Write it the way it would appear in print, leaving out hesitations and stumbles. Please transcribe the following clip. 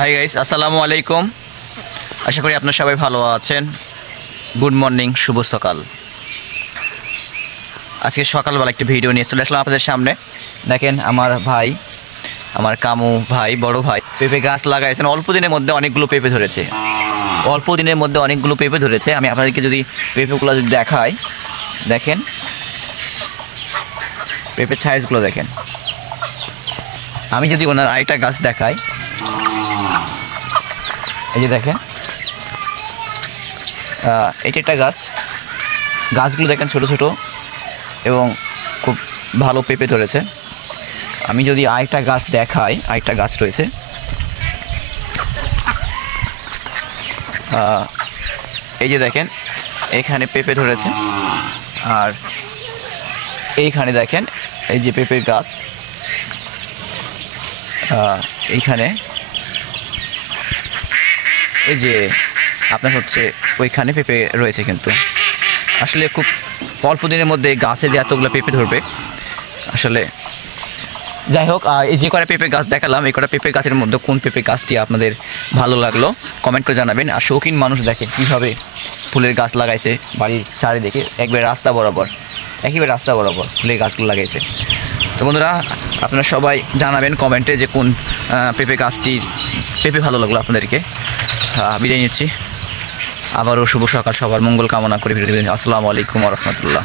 Hi guys, আসসালামু আলাইকুম। আশা করি আপনারা সবাই ভালো আছেন। গুড মর্নিং, শুভ সকাল। আজকে সকালবেলা একটা ভিডিও নিয়ে চলে আসলাম আপনাদের সামনে। দেখেন আমার ভাই, আমার কামু ভাই, বড় ভাই পেঁপে গাছ লাগাইছেন। অল্প দিনের মধ্যে অনেকগুলো পেঁপে ধরেছে। আমি আপনাদেরকে যদি পেঁপেগুলো যদি দেখাই, দেখেন পেঁপের সাইজগুলো দেখেন। আমি যদি ওনার আরেকটা গাছ দেখাই, এই যে দেখেন, এটা একটা গাছগুলো দেখেন ছোট ছোট এবং খুব ভালো পেঁপে ধরেছে। আমি যদি আরেকটা গাছ দেখাই, আরেকটা গাছ রয়েছে, এই যে দেখেন এখানে পেঁপে ধরেছে। আর এইখানে দেখেন এই যে পেঁপের গাছ, এইখানে এই যে আপনার হচ্ছে ওইখানে পেঁপে রয়েছে। কিন্তু আসলে খুব অল্প দিনের মধ্যে গাছে যে এতগুলো পেঁপে ধরবে, আসলে যাই হোক, এই যে কটা পেঁপে গাছ দেখালাম, এই কটা পেঁপে গাছের মধ্যে কোন পেঁপে গাছটি আপনাদের ভালো লাগলো কমেন্ট করে জানাবেন। আর শৌখিন মানুষ দেখেন কীভাবে ফুলের গাছ লাগাইছে বাড়ির চারিদিকে, একেবারে রাস্তা বরাবর ফুলের গাছগুলো লাগাইছে। তো বন্ধুরা, আপনারা সবাই জানাবেন কমেন্টে যে কোন পেঁপে গাছটির পেঁপে ভালো লাগলো আপনাদেরকে। বিদায় নিচ্ছি। আবারও শুভ সকাল, সবার মঙ্গল কামনা করে ভিডিও। আসসালামু আলাইকুম ওয়া রাহমাতুল্লাহ।